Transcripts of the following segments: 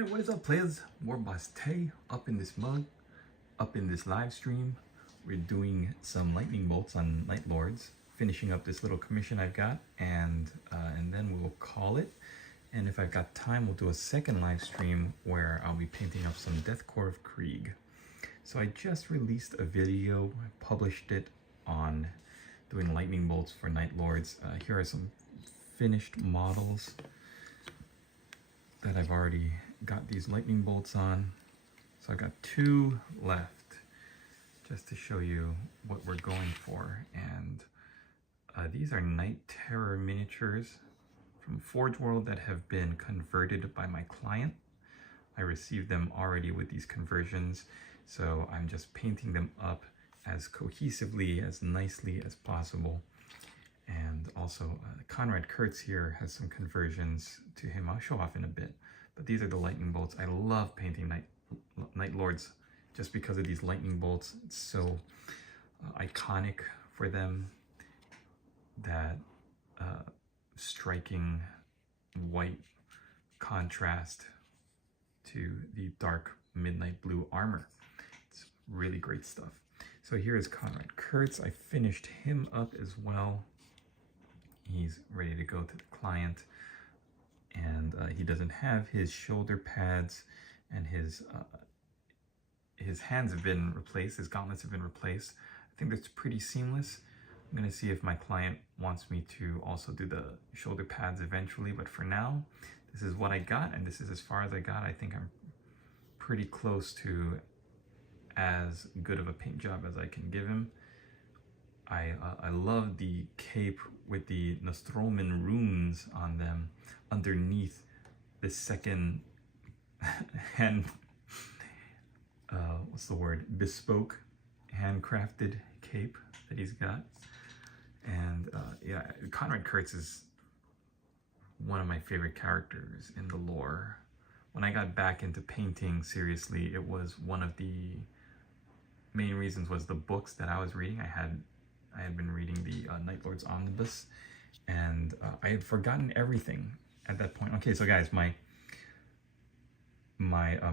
Alright, what is up, players? WarbossTae up in this mug, up in this live stream. We're doing some lightning bolts on Night Lords, finishing up this little commission I've got, and then we'll call it. And if I've got time, we'll do a second live stream where I'll be painting up some Deathcore of Krieg. So I just released a video, I published it on doing lightning bolts for Night Lords. Here are some finished models that I've already got these lightning bolts on. So I got 2 left just to show you what we're going for. And these are Night Terror miniatures from Forge World that have been converted by my client. I received them already with these conversions, so I'm just painting them up as cohesively, as nicely as possible. And also Conrad Kurtz here has some conversions to him. I'll show off in a bit, but these are the lightning bolts. I love painting Night Lords just because of these lightning bolts. It's so iconic for them, that striking white contrast to the dark midnight blue armor. It's really great stuff. So here is Conrad Kurtz. I finished him up as well. He's ready to go to the client, and he doesn't have his shoulder pads, and his hands have been replaced, his gauntlets have been replaced. I think that's pretty seamless. I'm gonna see if my client wants me to also do the shoulder pads eventually, but for now, this is what I got, and this is as far as I got. I think I'm pretty close to as good of a paint job as I can give him. I love the cape with the Nostroman runes on them underneath the second hand, what's the word? Bespoke, handcrafted cape that he's got. And yeah, Conrad Kurtz is one of my favorite characters in the lore. When I got back into painting seriously, it was one of the main reasons was the books that I was reading. I had been reading the Night Lords Omnibus, and I had forgotten everything at that point. Okay, so guys, my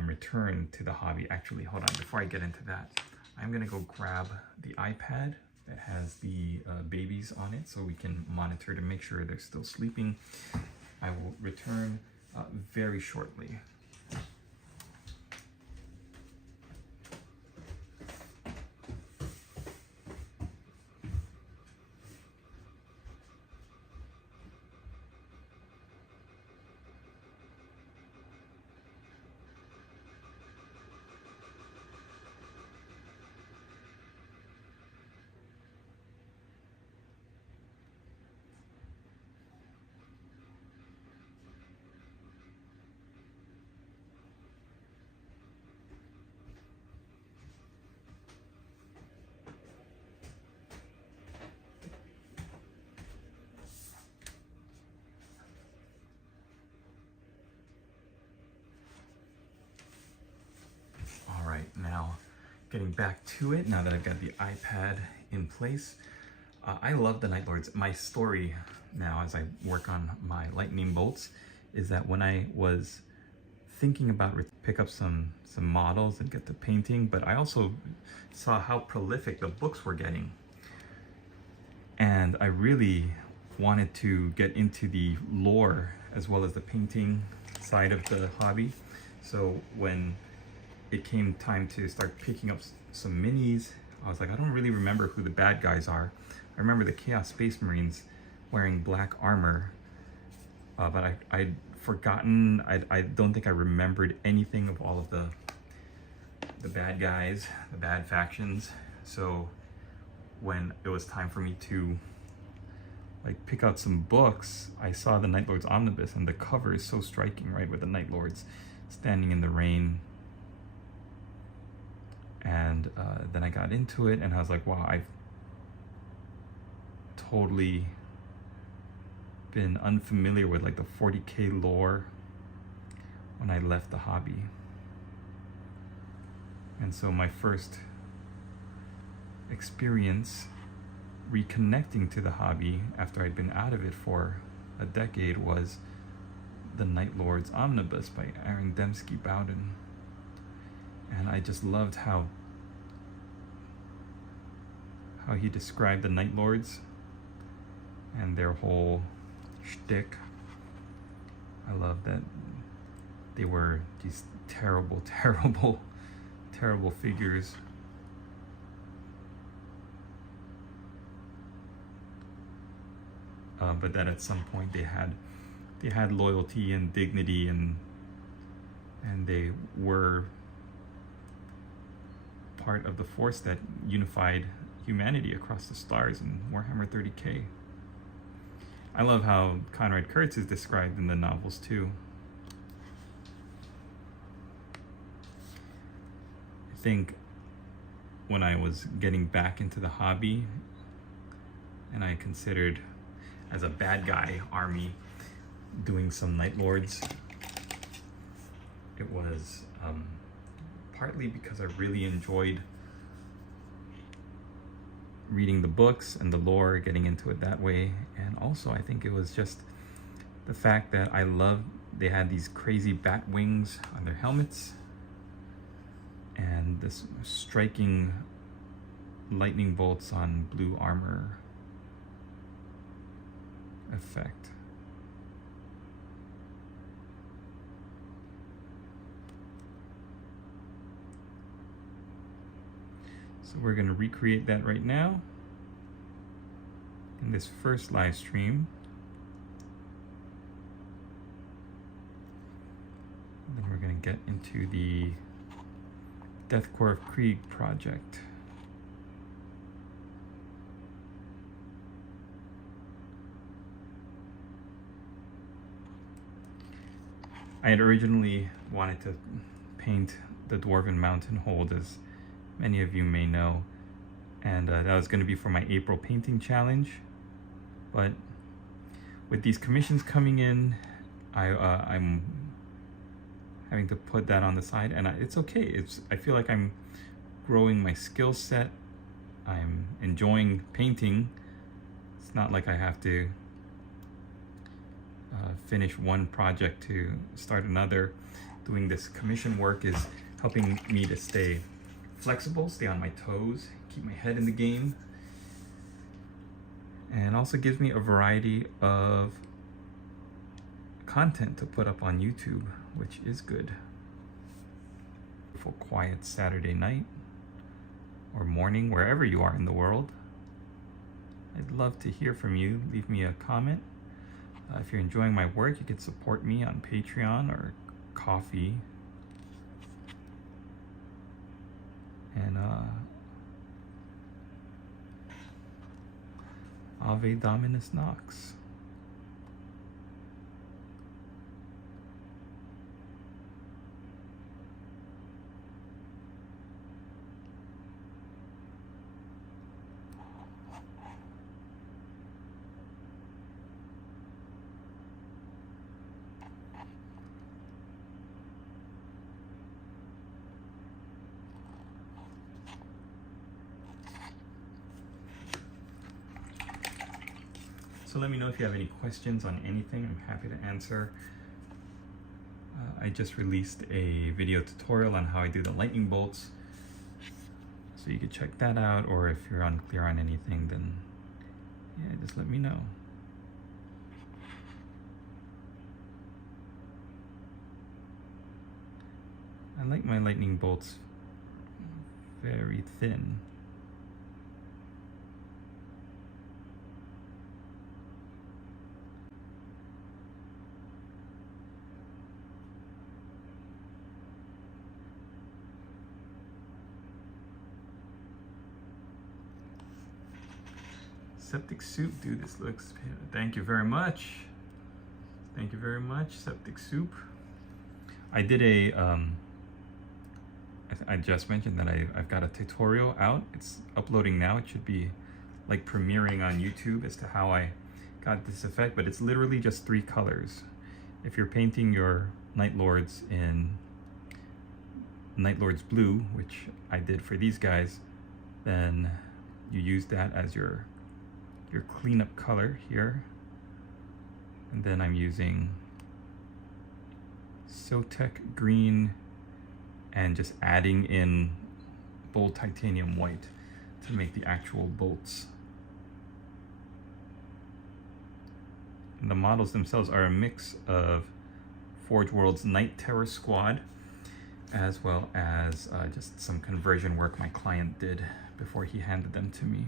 return to the hobby, actually, hold on, before I get into that, I'm gonna go grab the iPad that has the babies on it so we can monitor to make sure they're still sleeping. I will return very shortly. Now, getting back to it, now that I've got the iPad in place, I love the Night Lords. My story now, as I work on my lightning bolts, is that when I was thinking about pick up some models and get to painting, but I also saw how prolific the books were getting, and I really wanted to get into the lore as well as the painting side of the hobby. So when it came time to start picking up some minis, I was like, I don't really remember who the bad guys are. I remember the Chaos Space Marines wearing black armor, but I'd forgotten, I don't think I remembered anything of all of the bad guys, the bad factions. So when it was time for me to like pick out some books, I saw the Night Lords Omnibus, and the cover is so striking, right? With the Night Lords standing in the rain. And then I got into it, and I was like, wow, I've totally been unfamiliar with like the 40K lore when I left the hobby. And so my first experience reconnecting to the hobby after I'd been out of it for a decade was The Night Lords Omnibus by Aaron Dembski Bowden. And I just loved how he described the Night Lords and their whole shtick. I love that they were these terrible, terrible, terrible figures. But that at some point they had loyalty and dignity, and they were part of the force that unified humanity across the stars in Warhammer 30K. I love how Conrad Kurtz is described in the novels too. I think when I was getting back into the hobby and I considered as a bad guy army doing some Night Lords, it was partly because I really enjoyed reading the books and the lore, getting into it that way, and also I think it was just the fact that I loved they had these crazy bat wings on their helmets and this striking lightning bolts on blue armor effect. So we're going to recreate that right now in this first live stream. And then we're going to get into the Death Corps of Krieg project. I had originally wanted to paint the Dwarven Mountain Hold, as many of you may know, and that was going to be for my April painting challenge. But with these commissions coming in, I'm having to put that on the side, and it's okay. I feel like I'm growing my skill set. I'm enjoying painting. It's not like I have to finish one project to start another. Doing this commission work is helping me to stay flexible, stay on my toes, keep my head in the game, and also gives me a variety of content to put up on YouTube, which is good. For quiet Saturday night or morning, wherever you are in the world. I'd love to hear from you. Leave me a comment. If you're enjoying my work, you can support me on Patreon or Ko-fi. And Ave Dominus Nox. So let me know if you have any questions on anything. I'm happy to answer. I just released a video tutorial on how I do the lightning bolts, so you could check that out, or if you're unclear on anything, then yeah, just let me know. I like my lightning bolts very thin. Septic Soup, dude, this looks, thank you very much. Thank you very much, Septic Soup. I did a, I just mentioned that I've got a tutorial out. It's uploading now. It should be like premiering on YouTube as to how I got this effect, but it's literally just 3 colors. If you're painting your Night Lords in Night Lords Blue, which I did for these guys, then you use that as your cleanup color here. And then I'm using Sotek green, and just adding in bold titanium white to make the actual bolts. And the models themselves are a mix of Forge World's Night Terror Squad, as well as just some conversion work my client did before he handed them to me.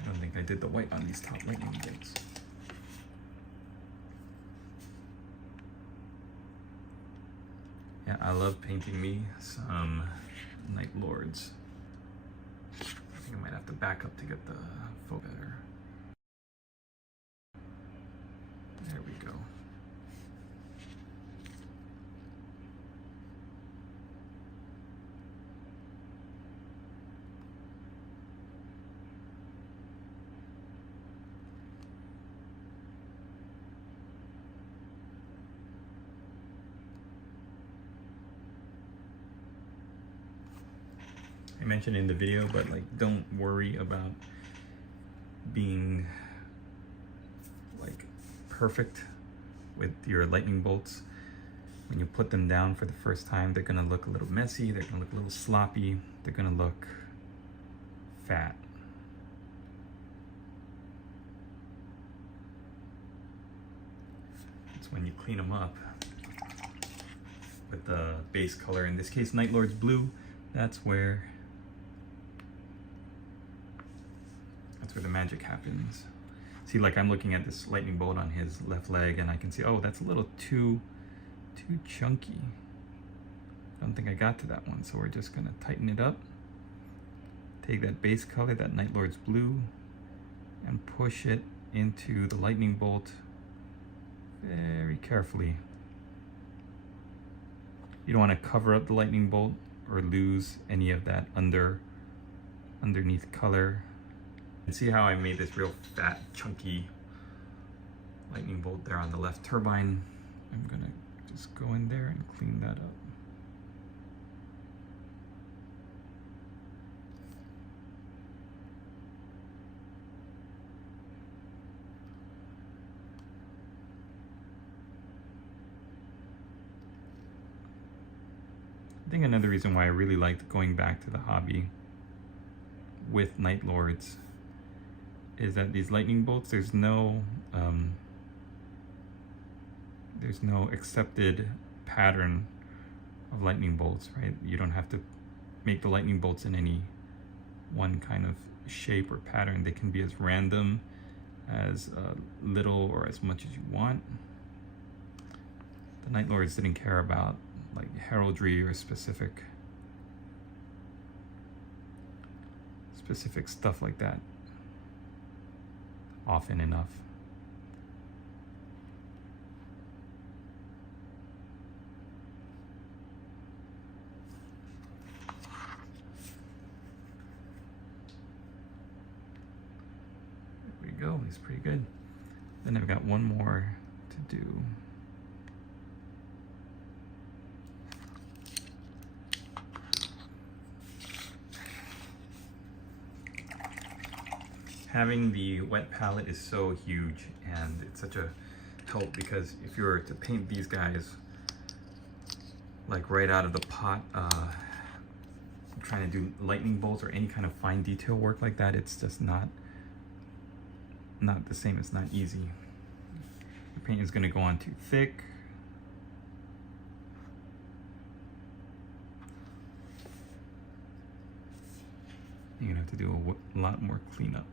I don't think I did the white on these top lightning bolts. Yeah, I love painting me some Night Lords. I think I might have to back up to get the photo better. There we go. I mentioned in the video, but like, don't worry about being like perfect with your lightning bolts. When you put them down for the first time, they're gonna look a little messy, they're gonna look a little sloppy, they're gonna look fat. It's when you clean them up with the base color, in this case Night Lord's blue, that's where the magic happens. See, like, I'm looking at this lightning bolt on his left leg and I can see, oh, that's a little too chunky. I don't think I got to that one, so we're just gonna tighten it up. Take that base color, that Night Lord's blue, and push it into the lightning bolt very carefully. You don't want to cover up the lightning bolt or lose any of that underneath color. And see how I made this real fat, chunky lightning bolt there on the left turbine? I'm gonna just go in there and clean that up. I think another reason why I really liked going back to the hobby with Night Lords is that these lightning bolts, there's no accepted pattern of lightning bolts, right? You don't have to make the lightning bolts in any one kind of shape or pattern. They can be as random, as little or as much as you want. The Night Lords didn't care about like heraldry or specific stuff like that often enough. There we go, he's pretty good. Then I've got one more to do. Having the wet palette is so huge, and it's such a help, because if you were to paint these guys like right out of the pot, trying to do lightning bolts or any kind of fine detail work like that, it's just not the same. It's not easy. The paint is going to go on too thick. You're going to have to do a lot more cleanup.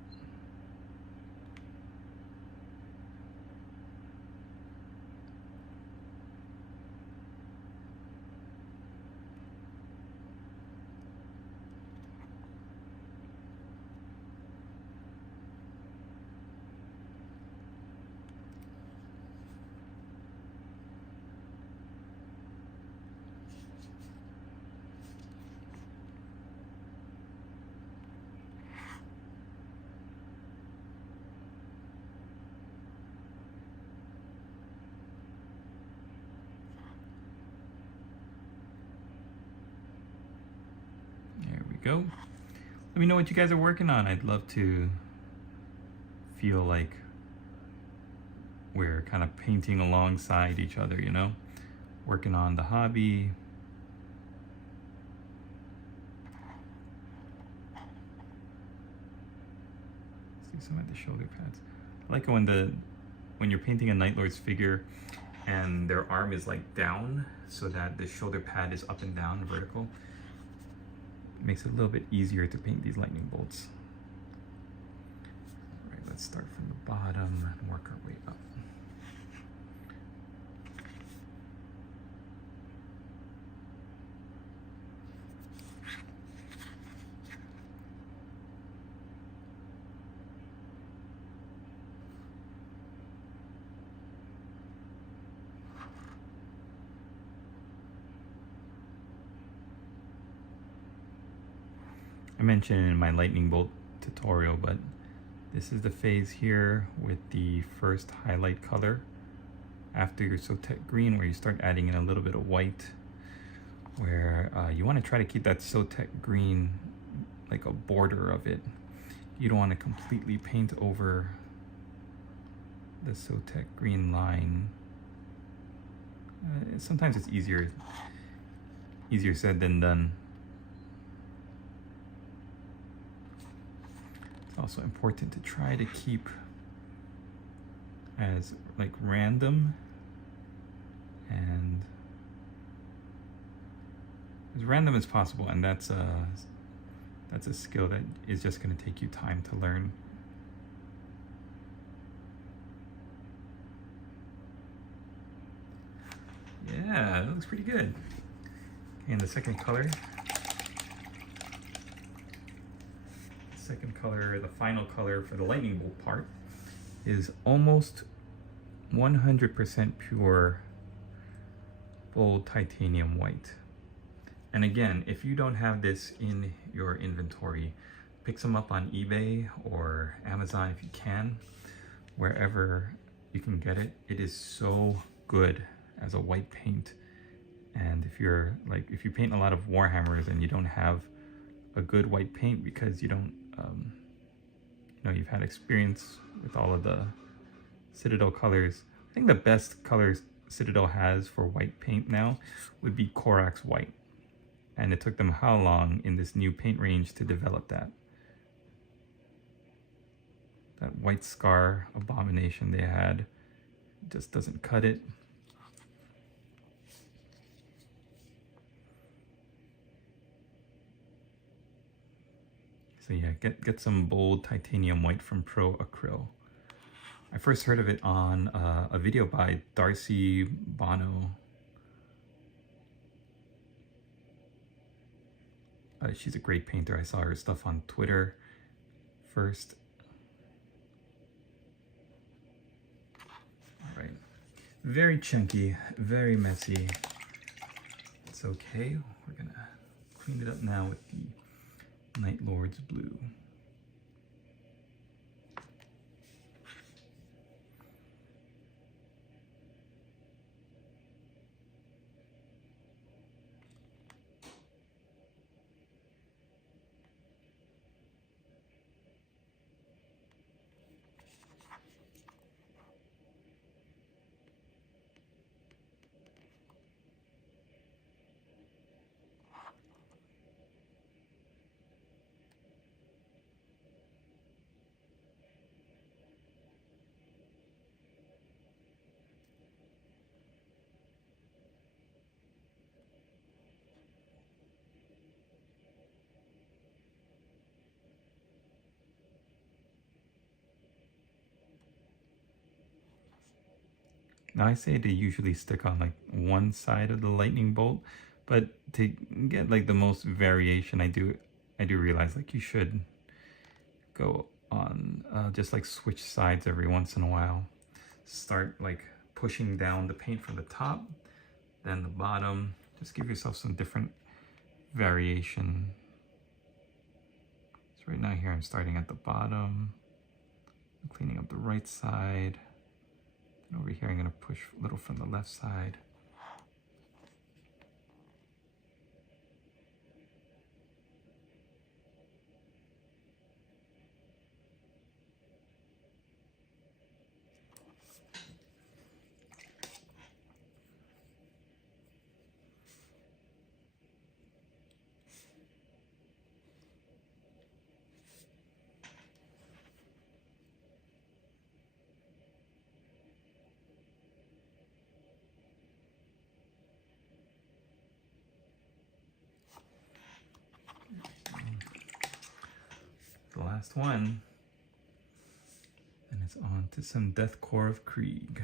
Go. Let me know what you guys are working on. I'd love to feel like we're kind of painting alongside each other, you know, working on the hobby. See some of the shoulder pads. I like it when you're painting a Night Lord's figure and their arm is like down so that the shoulder pad is up and down vertical. It makes it a little bit easier to paint these lightning bolts. All right, let's start from the bottom and work our way up. I mentioned in my lightning bolt tutorial, but this is the phase here with the first highlight color after your Sotek green, where you start adding in a little bit of white, where you want to try to keep that Sotek green like a border of it. You don't want to completely paint over the Sotek green line. Sometimes it's easier said than done. Also important to try to keep as like random and as random as possible, and that's a skill that is just going to take you time to learn. Yeah, that looks pretty good. Okay, and the second color. The final color for the lightning bolt part is almost 100% pure bold titanium white. And again, if you don't have this in your inventory, pick some up on eBay or Amazon if you can, wherever you can get it. It is so good as a white paint. And if you paint a lot of Warhammers and you don't have a good white paint because you don't you've had experience with all of the Citadel colors, I think the best colors Citadel has for white paint now would be Corax white, and it took them how long in this new paint range to develop that white scar abomination they had. Just doesn't cut it. So yeah, get some bold titanium white from Pro Acryl. I first heard of it on a video by Darcy Bono. She's a great painter. I saw her stuff on Twitter first. All right, very chunky, very messy. It's okay. We're gonna clean it up now with the Night Lord's blue. Now I say to usually stick on like one side of the lightning bolt, but to get like the most variation, I do realize like you should go on just like switch sides every once in a while. Start like pushing down the paint from the top, then the bottom. Just give yourself some different variation. So right now here I'm starting at the bottom, I'm cleaning up the right side. And over here I'm going to push a little from the left side. Last one. And it's on to some Deathcore of Krieg.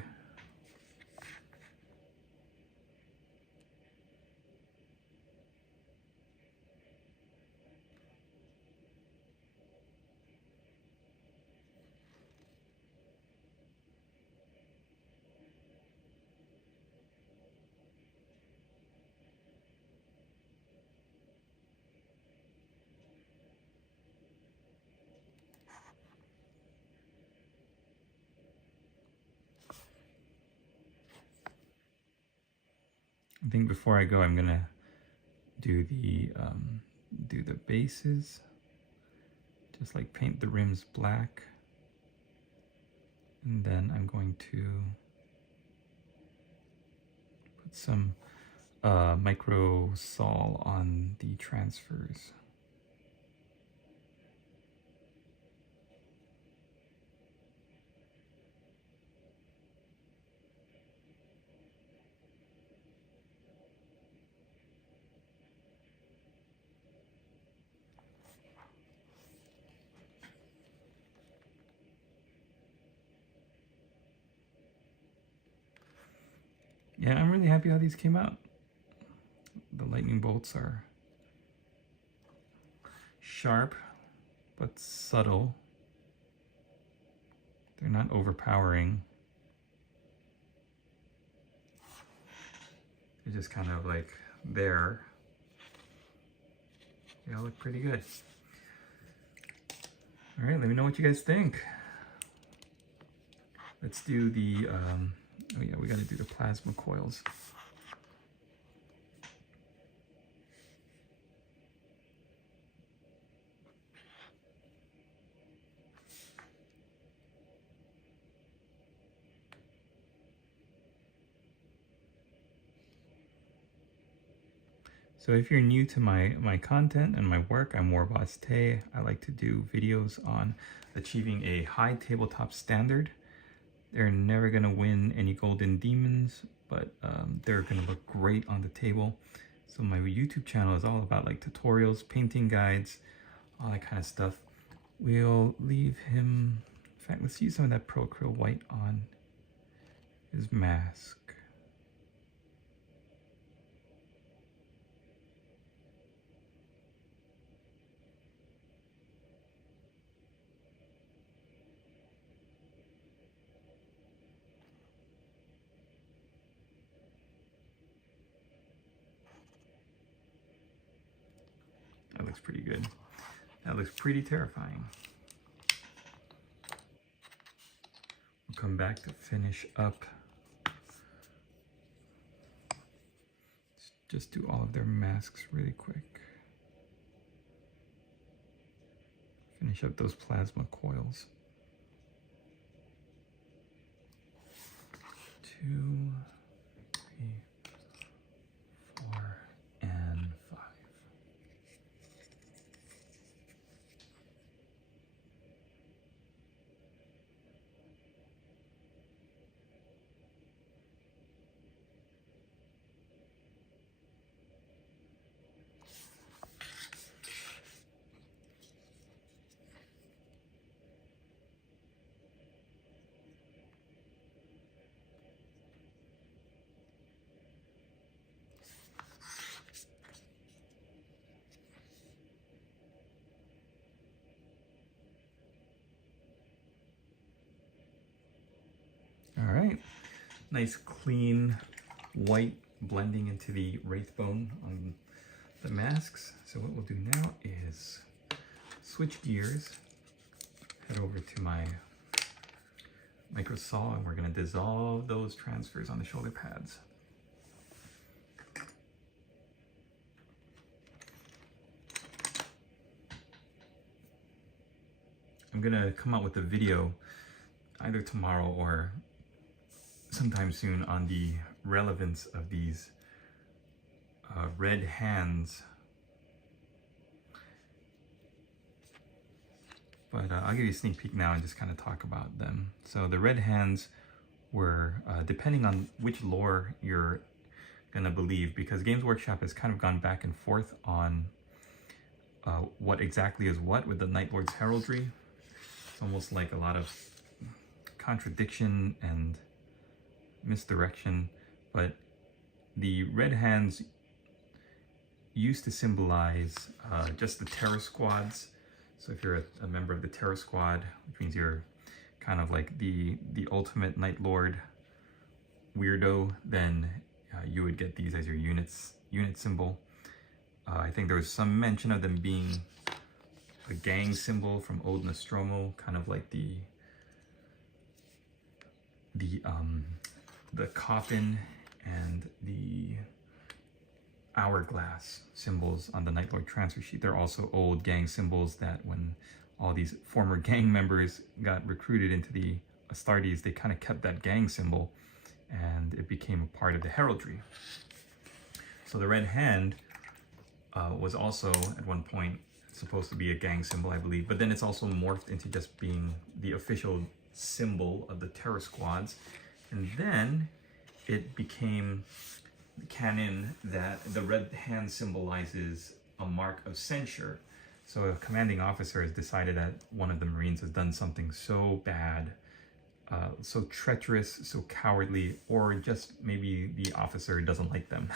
I think before I go, I'm gonna do the bases, just like paint the rims black, and then I'm going to put some micro sol on the transfers. Yeah, I'm really happy how these came out. The lightning bolts are sharp, but subtle. They're not overpowering. They're just kind of like there. They all look pretty good. All right, let me know what you guys think. Let's do the, oh yeah, we gotta do the plasma coils. So if you're new to my content and my work, I'm WarbossTae. I like to do videos on achieving a high tabletop standard. They're never gonna win any golden demons, but they're gonna look great on the table. So my YouTube channel is all about like tutorials, painting guides, all that kind of stuff. We'll leave him, in fact, let's use some of that Pro Acryl white on his mask. That looks pretty good. That looks pretty terrifying. We'll come back to finish up. Let's just do all of their masks really quick. Finish up those plasma coils. 2, 3, 4, and 5. All right, nice clean white blending into the wraith bone on the masks. So what we'll do now is switch gears, head over to my micro saw, and we're gonna dissolve those transfers on the shoulder pads. I'm gonna come out with a video either tomorrow or sometime soon on the relevance of these red hands. But I'll give you a sneak peek now and just kind of talk about them. So the red hands were, depending on which lore you're gonna believe, because Games Workshop has kind of gone back and forth on what exactly is what with the Night Lord's heraldry. It's almost like a lot of contradiction and misdirection, but the red hands used to symbolize just the terror squads. So if you're a member of the terror squad, which means you're kind of like the ultimate Night Lord weirdo, then you would get these as your unit symbol. I think there was some mention of them being a gang symbol from Old Nostromo, kind of like the coffin and the hourglass symbols on the Night Lord transfer sheet. They're also old gang symbols that when all these former gang members got recruited into the Astartes, they kind of kept that gang symbol and it became a part of the heraldry. So the red hand was also at one point supposed to be a gang symbol, I believe, but then it's also morphed into just being the official symbol of the terror squads. And then it became canon that the red hand symbolizes a mark of censure. So a commanding officer has decided that one of the Marines has done something so bad, so treacherous, so cowardly, or just maybe the officer doesn't like them.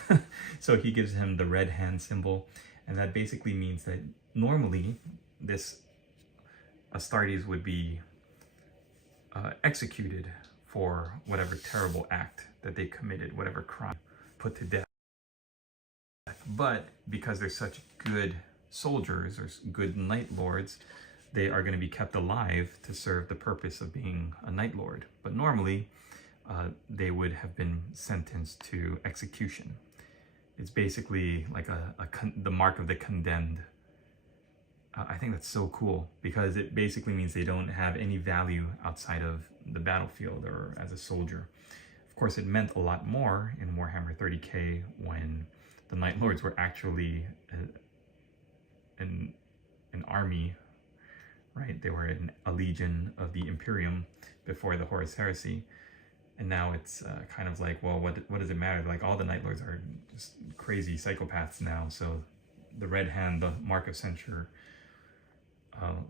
So he gives him the red hand symbol, and that basically means that normally this Astartes would be executed for whatever terrible act that they committed, whatever crime, put to death. But because they're such good soldiers or good Night Lords, they are going to be kept alive to serve the purpose of being a Night Lord. But normally, they would have been sentenced to execution. It's basically like the mark of the condemned. I think that's so cool because it basically means they don't have any value outside of the battlefield or as a soldier. Of course, it meant a lot more in Warhammer 30k when the Night Lords were actually an army, right? They were a legion of the Imperium before the Horus Heresy. And now it's kind of like, well, what does it matter? Like all the Night Lords are just crazy psychopaths now. So the red hand, the mark of censure,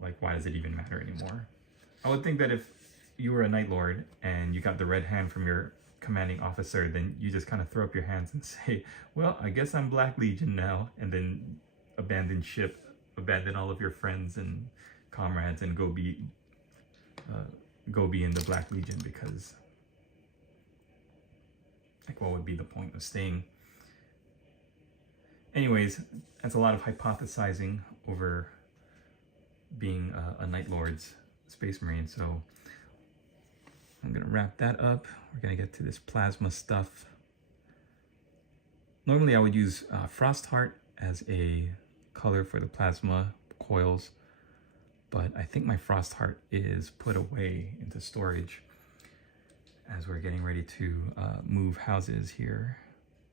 like why does it even matter anymore? I would think that if you were a Night Lord and you got the red hand from your commanding officer, then you just kind of throw up your hands and say, well, I guess I'm Black Legion now, and then abandon ship, abandon all of your friends and comrades and go be in the Black Legion, because like what would be the point of staying? Anyways, that's a lot of hypothesizing over being a Night Lord's Space Marine. So I'm gonna wrap that up. We're gonna get to this plasma stuff. Normally I would use Frostheart as a color for the plasma coils, but I think my Frostheart is put away into storage as we're getting ready to move houses here.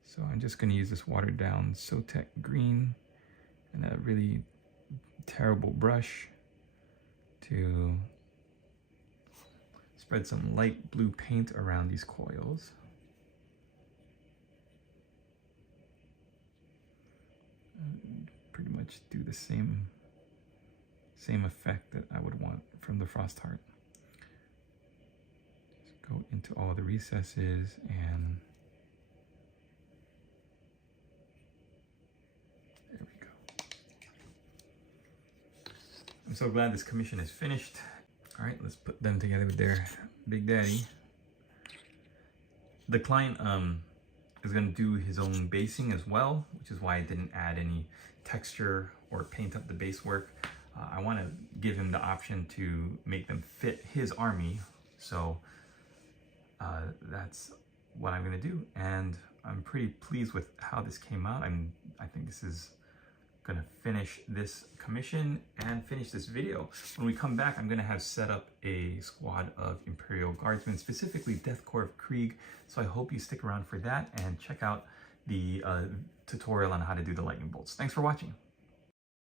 So I'm just gonna use this watered down Sotek green and a really terrible brush to spread some light blue paint around these coils. Pretty much do the same effect that I would want from the Frostheart. Just go into all the recesses and there we go. I'm so glad this commission is finished. All right, let's put them together with their Big Daddy. The client is going to do his own basing as well, which is why I didn't add any texture or paint up the base work. I want to give him the option to make them fit his army, so that's what I'm going to do, and I'm pretty pleased with how this came out. I think this is going to finish this commission and finish this video. When we come back, I'm going to have set up a squad of Imperial Guardsmen, specifically Death Corps of Krieg, so I hope you stick around for that and check out the tutorial on how to do the lightning bolts. Thanks for watching.